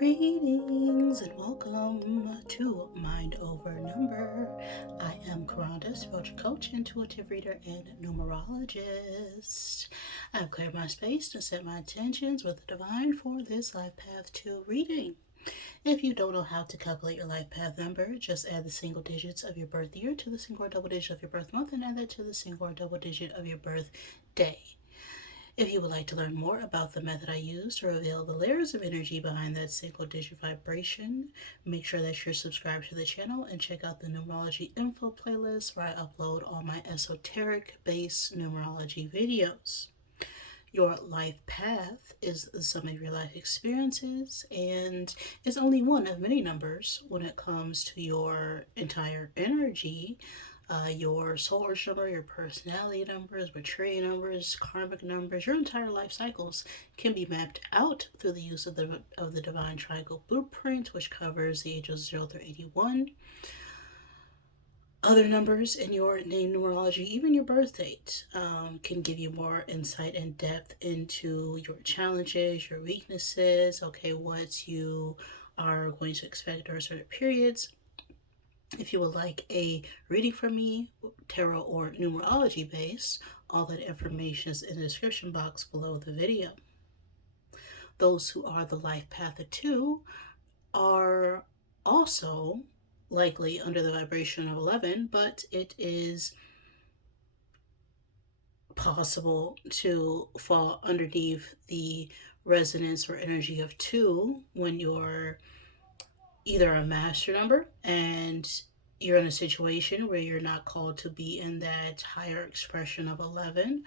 Greetings and welcome to Mind Over Number. I am Karanda, spiritual coach, intuitive reader, and numerologist. I've cleared my space to set my intentions with the divine for this Life Path 2 reading. If you don't know how to calculate your life path number, just add the single digits of your birth year to the single or double digit of your birth month and add that to the single or double digit of your birth day. If you would like to learn more about the method I use to reveal the layers of energy behind that single digit vibration, make sure that you're subscribed to the channel and check out the numerology info playlist where I upload all my esoteric based numerology videos. Your life path is the sum of your life experiences and is only one of many numbers when it comes to your entire energy. Your soul number, your personality numbers, maturity numbers, karmic numbers, your entire life cycles can be mapped out through the use of the Divine Triangle Blueprint, which covers the ages 0 through 81. Other numbers in your name numerology, even your birth date, can give you more insight and depth into your challenges, your weaknesses, what you are going to expect during certain periods. If you would like a reading from me, tarot or numerology based, all that information is in the description box below the video. Those who are the life path of 2 are also likely under the vibration of 11, but it is possible to fall underneath the resonance or energy of 2 when you're either a master number and you're in a situation where you're not called to be in that higher expression of 11,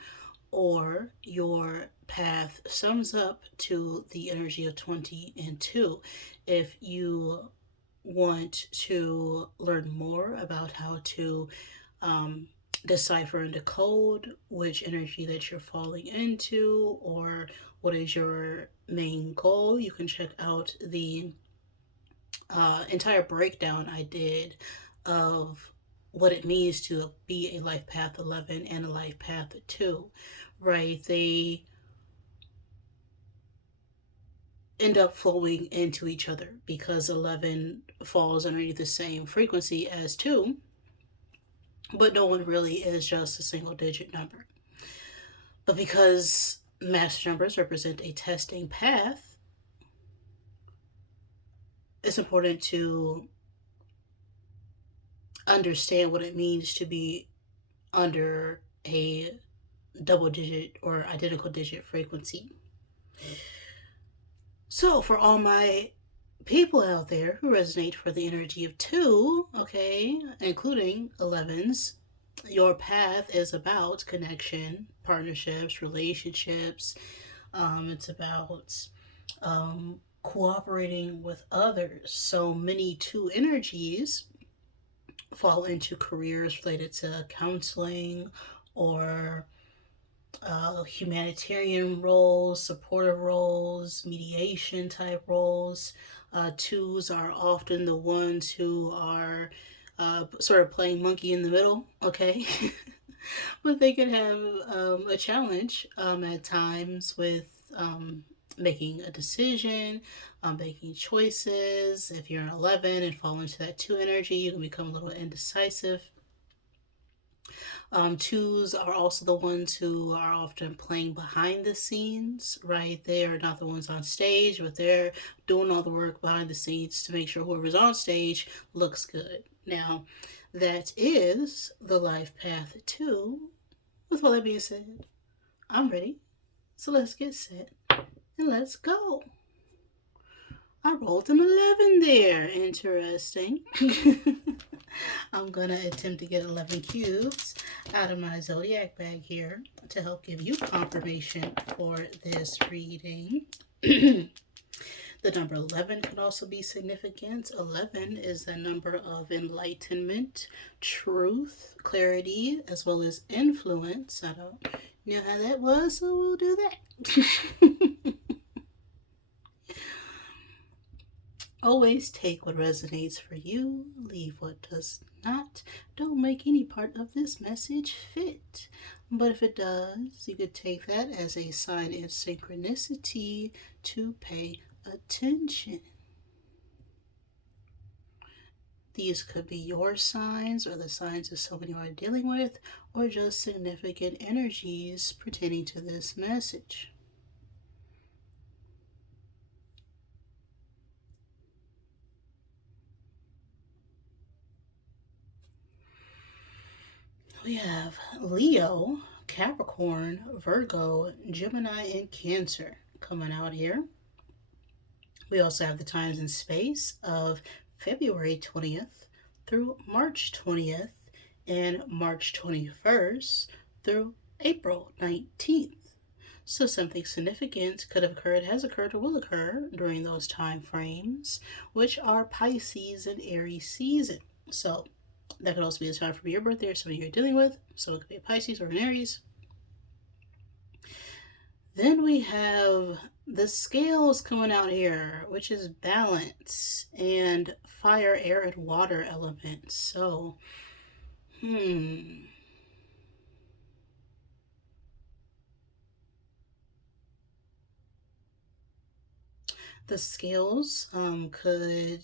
or your path sums up to the energy of 20 and 2. If you want to learn more about how to decipher and decode which energy that you're falling into or what is your main goal, you can check out the entire breakdown I did of what it means to be a life path 11 and a life path 2, right? They end up flowing into each other because 11 falls underneath the same frequency as 2, but no one really is just a single digit number. But because master numbers represent a testing path, it's important to understand what it means to be under a double digit or identical digit frequency. So for all my people out there who resonate for the energy of 2, including 11s, your path is about connection, partnerships, relationships. It's about cooperating with others. So many 2 energies fall into careers related to counseling or humanitarian roles, supportive roles, mediation type roles. 2s are often the ones who are sort of playing monkey in the middle, but they can have a challenge at times with making a decision, making choices. If you're an 11 and fall into that 2 energy, you can become a little indecisive. 2s are also the ones who are often playing behind the scenes, right? They are not the ones on stage, but they're doing all the work behind the scenes to make sure whoever's on stage looks good. Now, that is the life path 2. With all that being said, I'm ready. So let's get set and let's go. I rolled an 11 there. Interesting. I'm going to attempt to get 11 cubes out of my zodiac bag here to help give you confirmation for this reading. The number 11 can also be significant. 11 is the number of enlightenment, truth, clarity, as well as influence. I don't know how that was, so we'll do that. Always take what resonates for you, leave what does not. Don't make any part of this message fit. But if it does, you could take that as a sign of synchronicity to pay attention. These could be your signs or the signs of someone you are dealing with, or just significant energies pertaining to this message. We have Leo, Capricorn, Virgo, Gemini, and Cancer coming out here. We also have the times and space of February 20th through March 20th and March 21st through April 19th. So something significant could have occurred, has occurred, or will occur during those time frames, which are Pisces and Aries season. So that could also be a time for your birthday or somebody you're dealing with. So it could be a Pisces or an Aries. Then we have the scales coming out here, which is balance and fire, air, and water elements. So, the scales could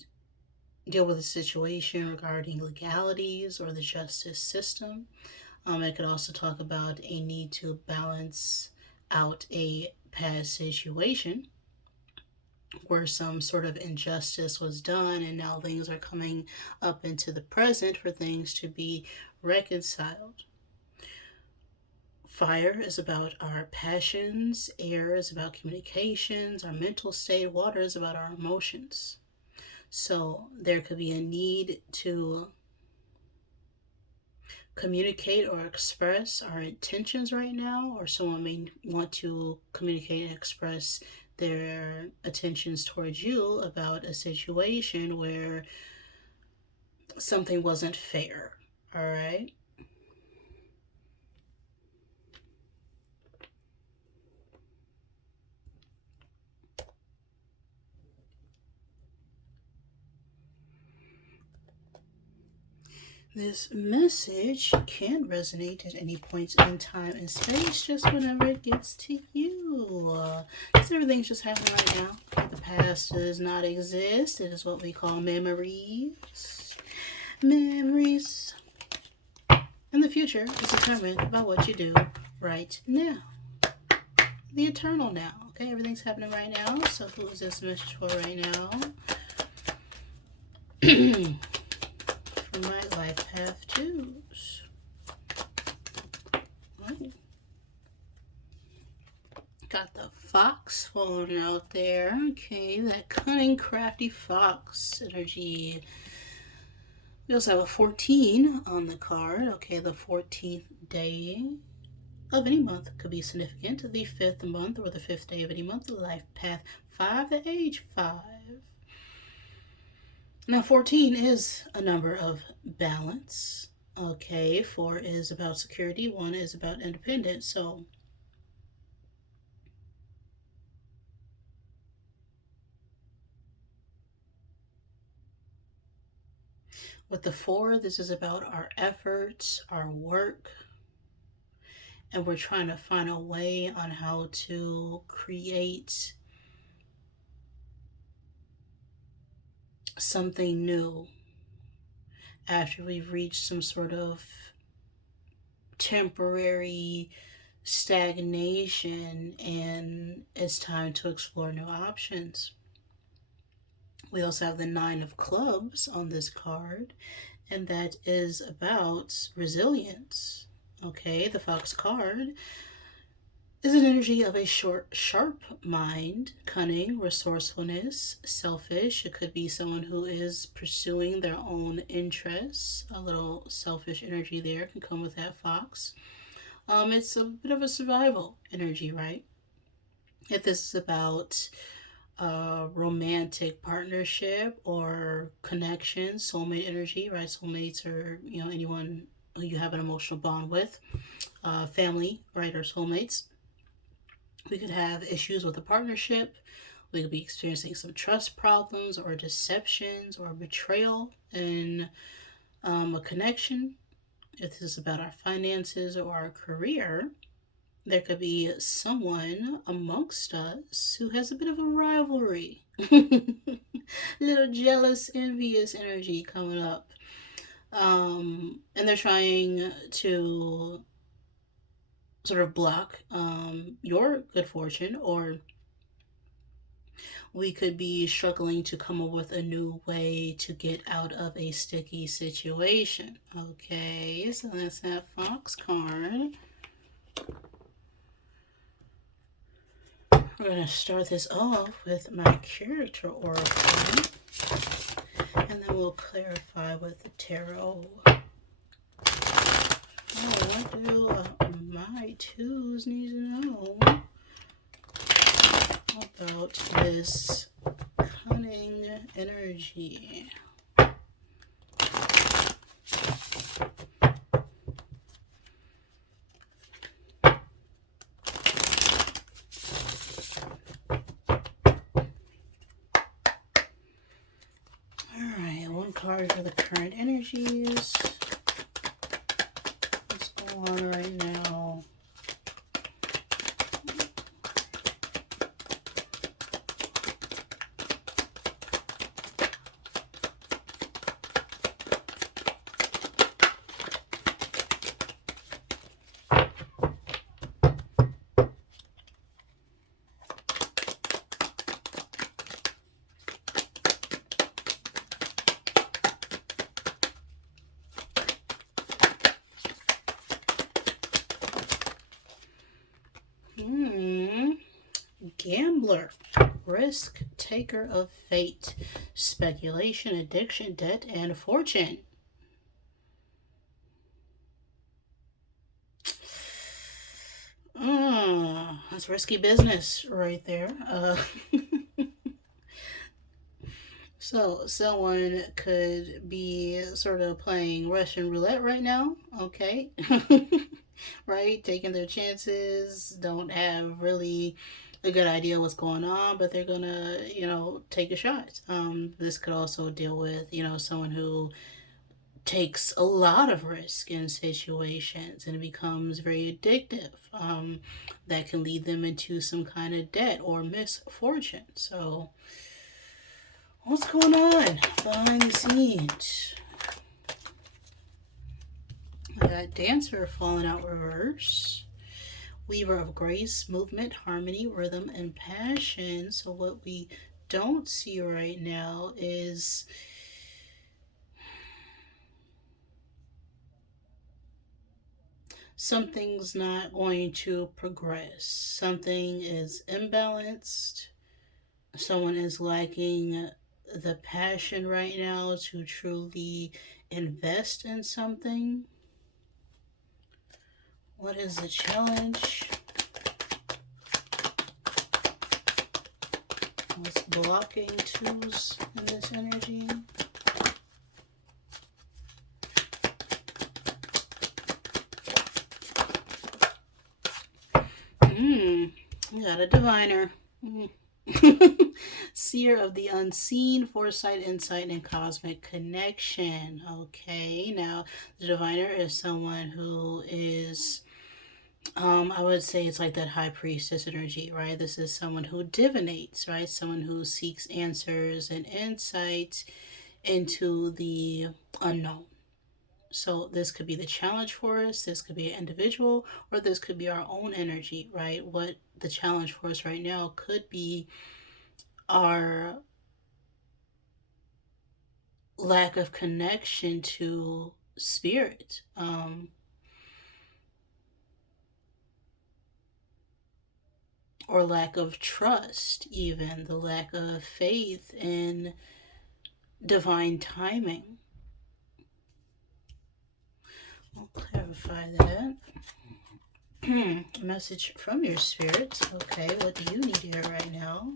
deal with a situation regarding legalities or the justice system. It could also talk about a need to balance out a past situation where some sort of injustice was done and now things are coming up into the present for things to be reconciled. Fire is about our passions, air is about communications, our mental state, water is about our emotions. So there could be a need to communicate or express our intentions right now, or someone may want to communicate and express their attentions towards you about a situation where something wasn't fair. All right. This message can resonate at any point in time and space, just whenever it gets to you. Because everything's just happening right now. The past does not exist. It is what we call memories. Memories. And the future is determined by what you do right now. The eternal now. Okay, everything's happening right now. So who is this message for right now? For my life path twos. Oh. Got the fox falling out there. Okay, that cunning, crafty fox energy. We also have a 14 on the card. Okay, the 14th day of any month could be significant. The 5th month or the 5th day of any month. The life path 5, the age 5. Now, 14 is a number of balance. Okay, 4 is about security, 1 is about independence. So, with the 4, this is about our efforts, our work, and we're trying to find a way on how to create something new after we've reached some sort of temporary stagnation and it's time to explore new options. We also have the 9 of clubs on this card, and that is about resilience. Okay, the fox card is an energy of a short, sharp mind, cunning, resourcefulness, selfish. It could be someone who is pursuing their own interests. A little selfish energy there can come with that fox. It's a bit of a survival energy, right? If this is about romantic partnership or connection, soulmate energy, right? Soulmates are, anyone who you have an emotional bond with, family, right, or soulmates. We could have issues with a partnership. We could be experiencing some trust problems or deceptions or betrayal in a connection. If this is about our finances or our career, there could be someone amongst us who has a bit of a rivalry Little jealous, envious energy coming up. And they're trying to sort of block your good fortune, or we could be struggling to come up with a new way to get out of a sticky situation. Okay, so let's have Fox card. We're going to start this off with my character oracle, and then we'll clarify with the tarot. What do my twos need to know about this cunning energy? Alright, one card for the current energies. What's going on right now? Gambler, risk taker of fate, speculation, addiction, debt, and fortune. That's risky business right there. So someone could be sort of playing Russian roulette right now, okay? Right? Taking their chances, don't have really a good idea what's going on, but they're gonna, take a shot. This could also deal with, someone who takes a lot of risk in situations and it becomes very addictive. That can lead them into some kind of debt or misfortune. So, what's going on behind the scenes? I got Dancer falling out reverse. Weaver of grace, movement, harmony, rhythm, and passion. So what we don't see right now is something's not going to progress. Something is imbalanced. Someone is lacking the passion right now to truly invest in something. What is the challenge? What's blocking twos in this energy? We got a diviner. Seer of the unseen, foresight, insight, and cosmic connection. Okay, now the diviner is someone who is, I would say it's like that high priestess energy, right? This is someone who divinates, right? Someone who seeks answers and insights into the unknown. So this could be the challenge for us, this could be an individual, or this could be our own energy, right? What the challenge for us right now could be our lack of connection to spirit. Or lack of trust, even the lack of faith in divine timing. I'll clarify that. Message from your spirits. Okay, what do you need to hear right now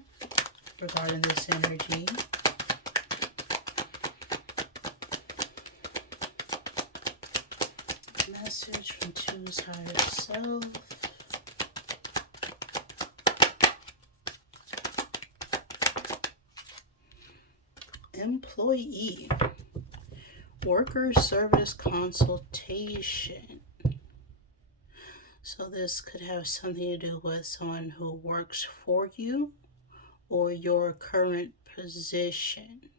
regarding this energy? Message from Two's higher self. Employee. Worker service consultation. So this could have something to do with someone who works for you or your current position.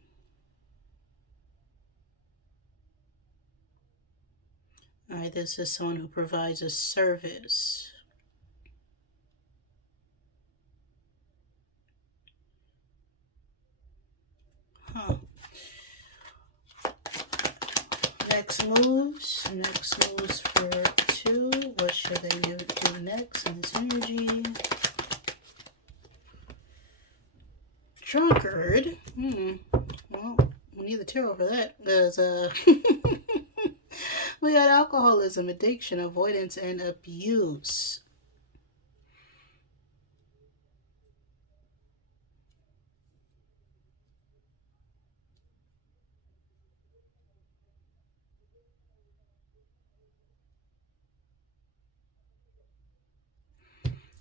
All right, this is someone who provides a service. Huh. Next moves for 2. What should they do next in this energy? Drunkard. Well, we need the tarot for that because we got alcoholism, addiction, avoidance, and abuse.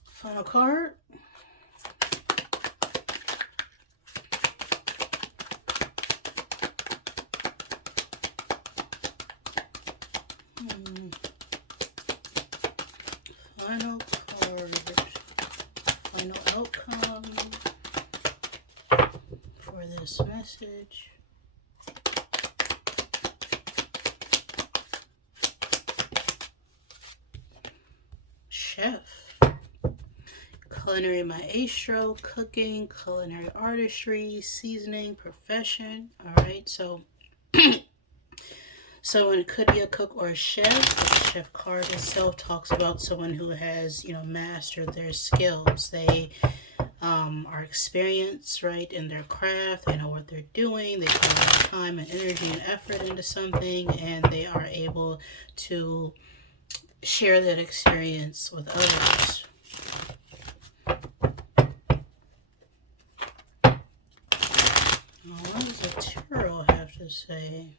Final card. Final card. Final outcome for this message. Chef. Culinary maestro, cooking, culinary artistry, seasoning, profession. All right, so someone could be a cook or a chef. The chef card itself talks about someone who has, mastered their skills. They are experienced, right, in their craft. They know what they're doing. They put a lot of time and energy and effort into something, and they are able to share that experience with others. What does the tarot have to say?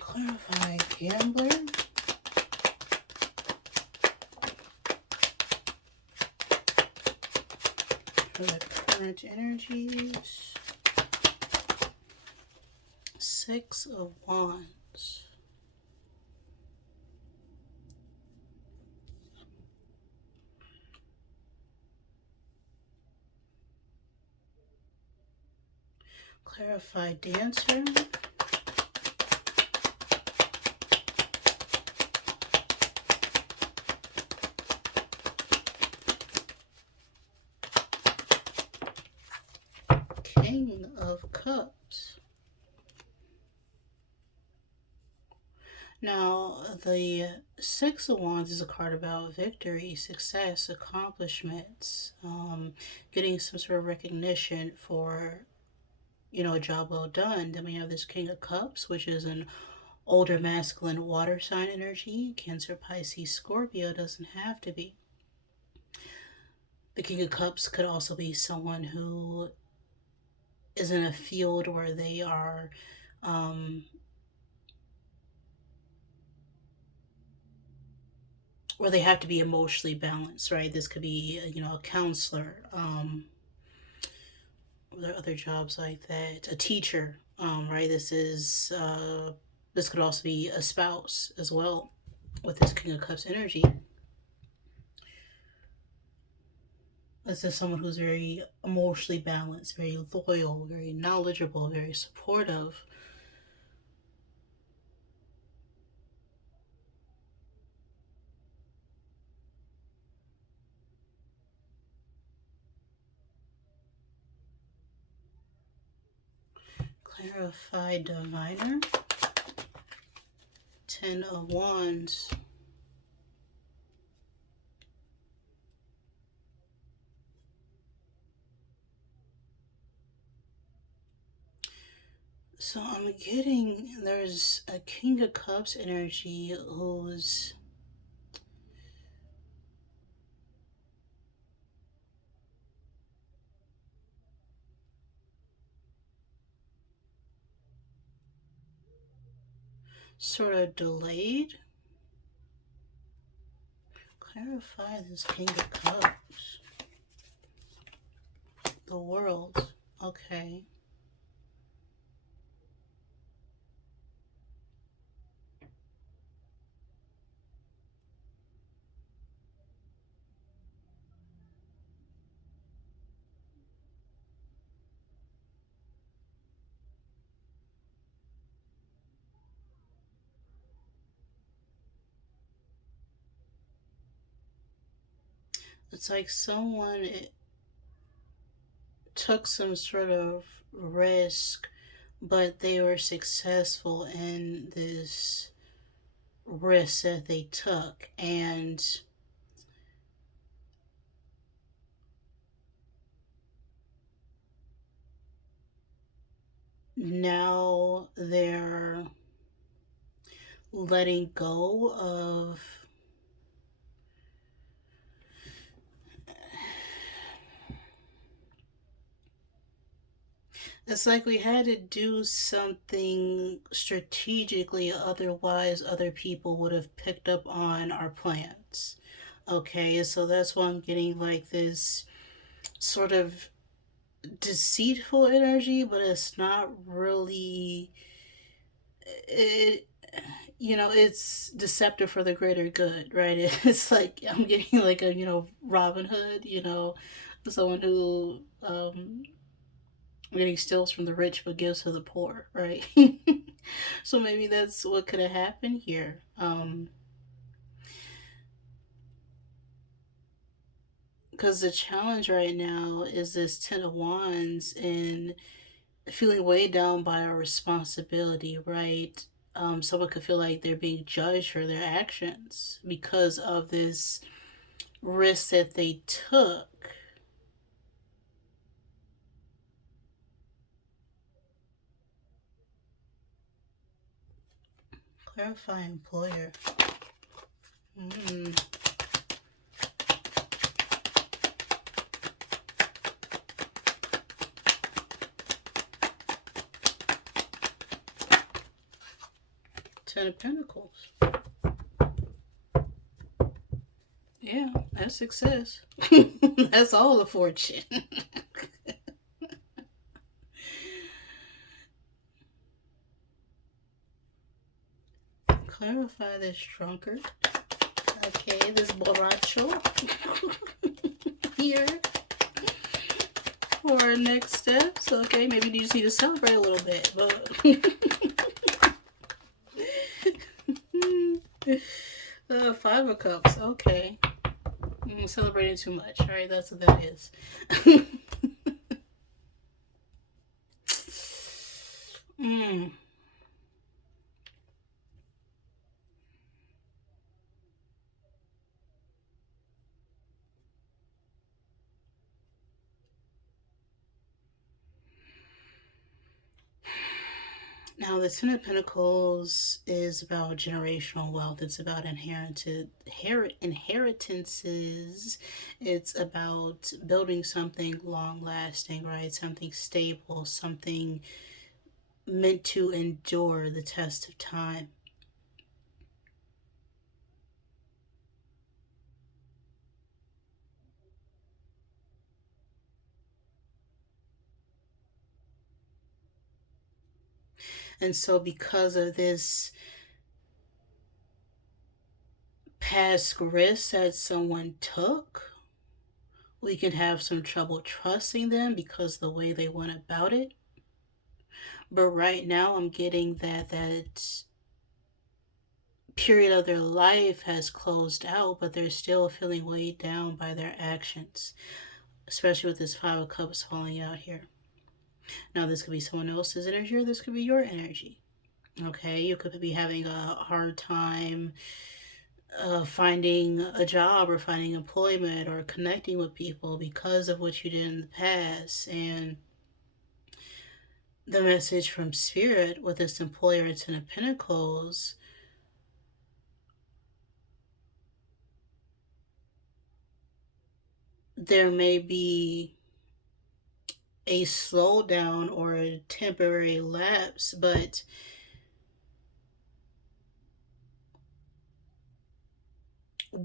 Clarify gambler. For the current energies. 6 of Wands. Clarify dancer. King of Cups. Now, the 6 of Wands is a card about victory, success, accomplishments, getting some sort of recognition for, a job well done. Then we have this King of Cups, which is an older masculine water sign energy. Cancer, Pisces, Scorpio doesn't have to be. The King of Cups could also be someone who is in a field where they are where they have to be emotionally balanced, right? This could be, a counselor. There are other jobs like that. A teacher, right? This could also be a spouse as well with this King of Cups energy. This is someone who's very emotionally balanced, very loyal, very knowledgeable, very supportive. Clarify diviner. 10 of Wands. So I'm getting there's a King of Cups energy who's sort of delayed. Clarify this King of Cups. The world. Okay. It's like someone took some sort of risk, but they were successful in this risk that they took. And now they're letting go of it's like we had to do something strategically, otherwise other people would have picked up on our plans. Okay, so that's why I'm getting like this sort of deceitful energy, but it's not really it. It's deceptive for the greater good, right? It's like I'm getting like a Robin Hood, someone who getting steals from the rich but gives to the poor, right? So maybe that's what could have happened here. Because the challenge right now is this Ten of Wands and feeling weighed down by our responsibility, right? Someone could feel like they're being judged for their actions because of this risk that they took. Clarify employer. Mm. Ten of Pentacles. Yeah, that's success. That's all the fortune. Clarify this drunkard. Okay, this borracho here for our next steps. Okay, maybe you just need to celebrate a little bit, but Five of Cups. Okay, celebrating too much. All right, that's what that is. mm. Now, the Ten of Pentacles is about generational wealth. It's about inheritances. It's about building something long lasting, right? Something stable, something meant to endure the test of time. And so, because of this past risk that someone took, we can have some trouble trusting them because the way they went about it. But right now, I'm getting that period of their life has closed out, but they're still feeling weighed down by their actions, especially with this Five of Cups falling out here. Now, this could be someone else's energy or this could be your energy. Okay, you could be having a hard time finding a job or finding employment or connecting with people because of what you did in the past. And the message from Spirit with this employer and Ten of Pentacles, there may be a slowdown or a temporary lapse, but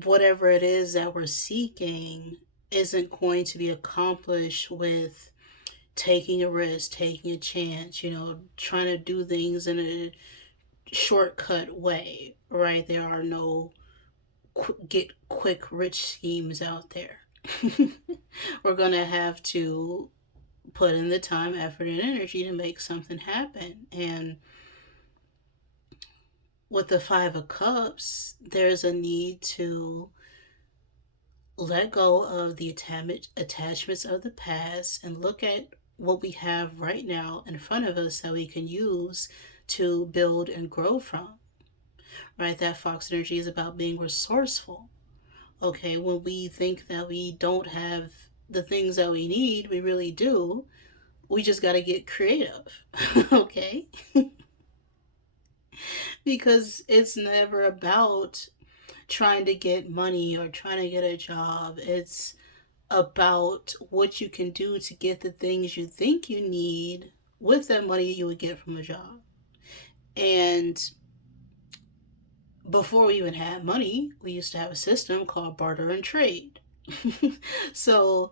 whatever it is that we're seeking isn't going to be accomplished with taking a risk, taking a chance, trying to do things in a shortcut way, right? There are no get quick rich schemes out there. We're going to have to put in the time, effort, and energy to make something happen. And with the Five of Cups, there's a need to let go of the attachments of the past and look at what we have right now in front of us that we can use to build and grow from. Right? That Fox energy is about being resourceful. Okay, when we think that we don't have the things that we need, we really do. We just got to get creative. Okay? Because it's never about trying to get money or trying to get a job. It's about what you can do to get the things you think you need with that money you would get from a job. And before we even had money, we used to have a system called barter and trade. So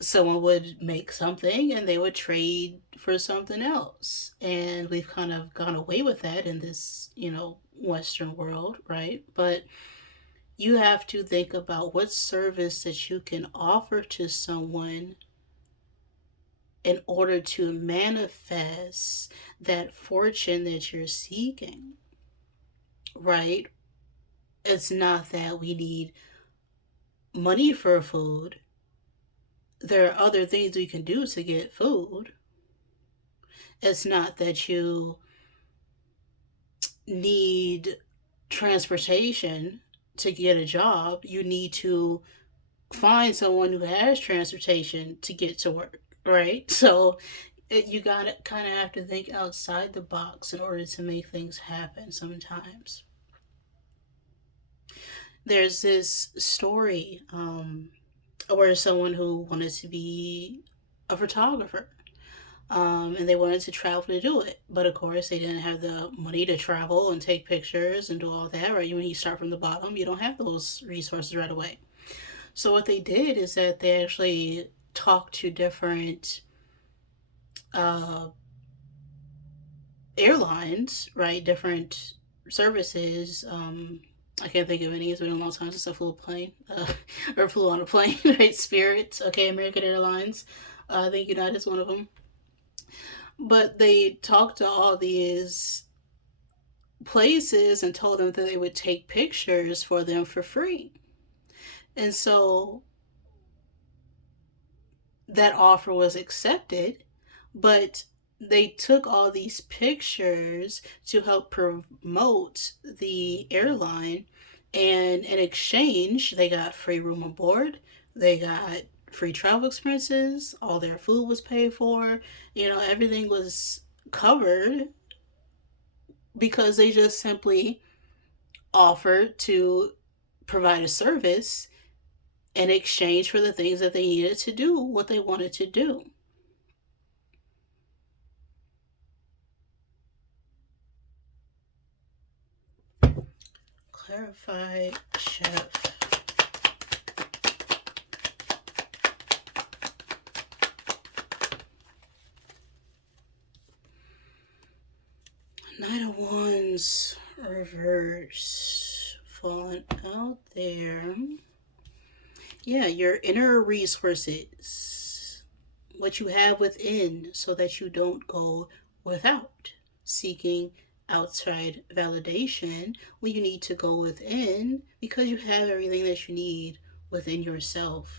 someone would make something and they would trade for something else. And we've kind of gone away with that in this, Western world, right? But you have to think about what service that you can offer to someone in order to manifest that fortune that you're seeking, right? It's not that we need money for food. There are other things we can do to get food. It's not that you need transportation to get a job. You need to find someone who has transportation to get to work, right? So you gotta kind of have to think outside the box in order to make things happen sometimes. There's this story where someone who wanted to be a photographer, and they wanted to travel to do it. But of course, they didn't have the money to travel and take pictures and do all that, right? When you start from the bottom, you don't have those resources right away. So what they did is that they actually talked to different airlines, right? Different services. I can't think of any. It's been a long time since I flew a plane, or flew on a plane, right? Spirit, okay, American Airlines. I think United's one of them. But they talked to all these places and told them that they would take pictures for them for free. And so that offer was accepted, but they took all these pictures to help promote the airline, and in exchange they got free room aboard, they got free travel expenses, all their food was paid for, everything was covered because they just simply offered to provide a service in exchange for the things that they needed to do what they wanted to do. Clarify, chef. Knight of Wands reverse falling out there. Yeah, your inner resources, what you have within, so that you don't go without, seeking outside validation when you need to go within because you have everything that you need within yourself.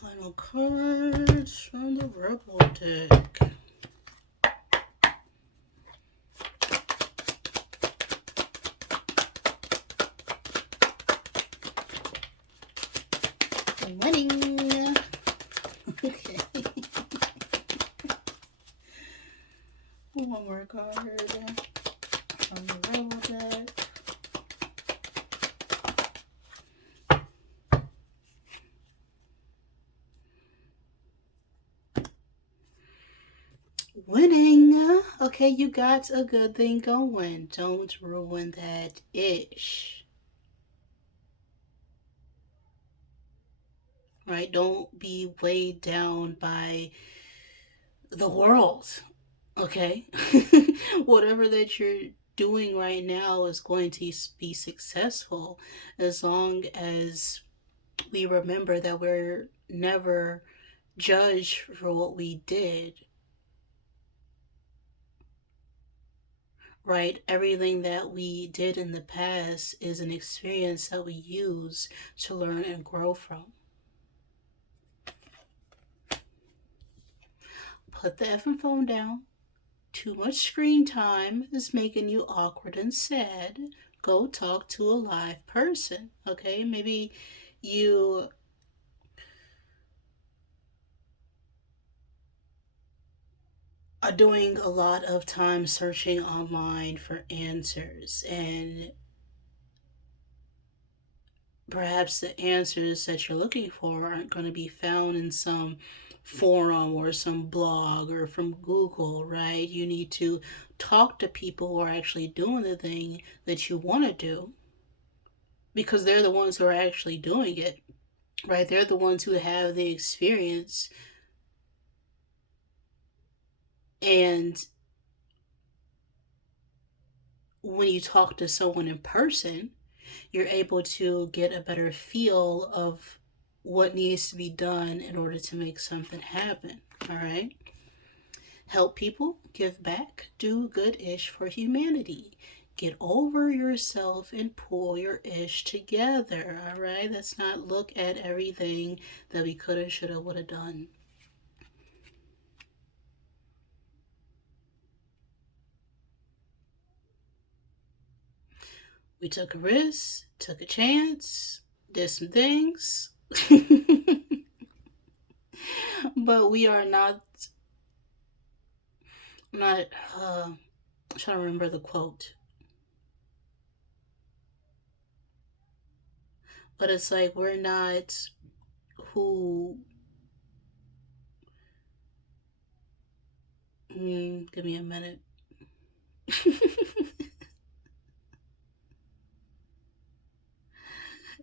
Final cards from the Rebel deck. Winning. Okay. One more card from the Rebel deck. Winning. Okay, you got a good thing going. Don't ruin that ish. Right? Don't be weighed down by the world. Okay? Whatever that you're doing right now is going to be successful as long as we remember that we're never judged for what we did. Right? Everything that we did in the past is an experience that we use to learn and grow from. Put the effing phone down. Too much screen time is making you awkward and sad. Go talk to a live person, okay? Maybe you are doing a lot of time searching online for answers, and perhaps the answers that you're looking for aren't going to be found in some forum or some blog or from Google, right? You need to talk to people who are actually doing the thing that you want to do, because they're the ones who are actually doing it, right? They're the ones who have the experience. And when you talk to someone in person, you're able to get a better feel of what needs to be done in order to make something happen. All right? Help people, give back, do good ish for humanity. Get over yourself and pull your ish together. All right? Let's not look at everything that we coulda, shoulda, woulda done. We took a risk, took a chance, did some things. But we are not I'm trying to remember the quote. But it's like we're not who give me a minute.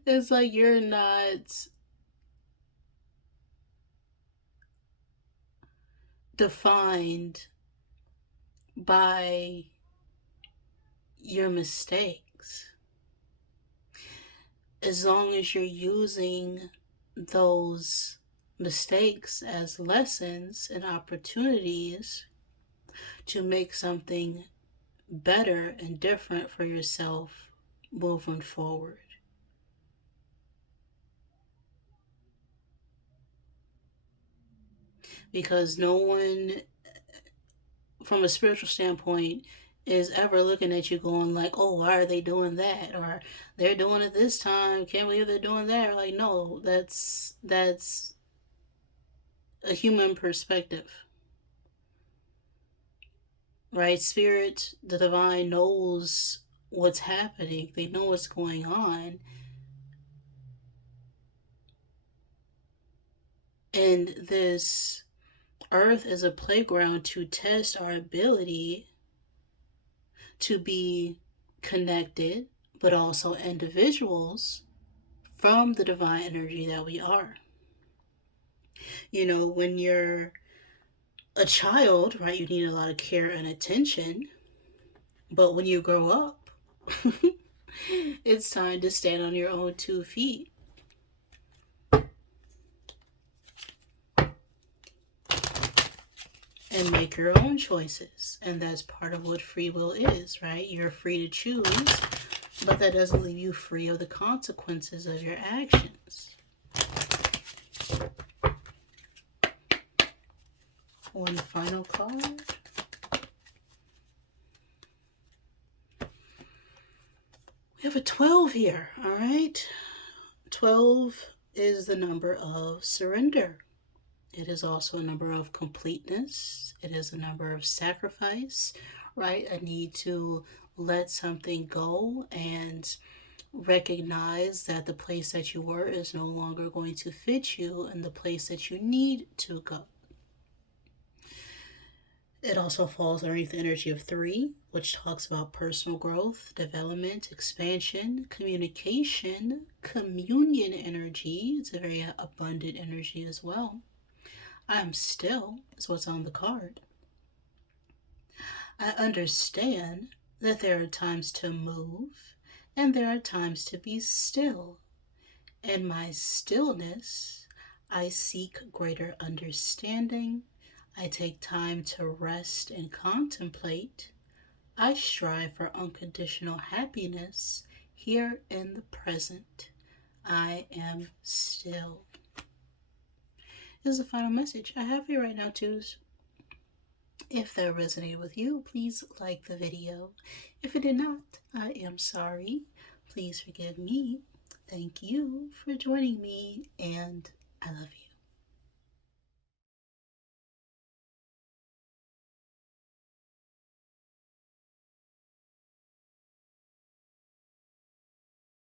It's like you're not defined by your mistakes. As long as you're using those mistakes as lessons and opportunities to make something better and different for yourself moving forward. Because no one, from a spiritual standpoint, is ever looking at you going like, oh, why are they doing that? Or they're doing it this time. Can't believe they're doing that. Like, no, that's a human perspective. Right? Spirit, the divine, knows what's happening. They know what's going on. And this earth is a playground to test our ability to be connected, but also individuals from the divine energy that we are. You know, when you're a child, right, you need a lot of care and attention. But when you grow up, it's time to stand on your own 2 feet. And make your own choices. And that's part of what free will is, right? You're free to choose, but that doesn't leave you free of the consequences of your actions. One final card. We have a 12 here, all right? 12 is the number of surrender. It is also a number of completeness. It is a number of sacrifice, right? A need to let something go and recognize that the place that you were is no longer going to fit you and the place that you need to go. It also falls underneath the energy of 3, which talks about personal growth, development, expansion, communication, communion energy. It's a very abundant energy as well. I am still is what's on the card. I understand that there are times to move and there are times to be still. In my stillness, I seek greater understanding. I take time to rest and contemplate. I strive for unconditional happiness here in the present. I am still. This is the final message I have for you right now, twos. If that resonated with you, please like the video. If it did not, I am sorry. Please forgive me. Thank you for joining me, and I love you.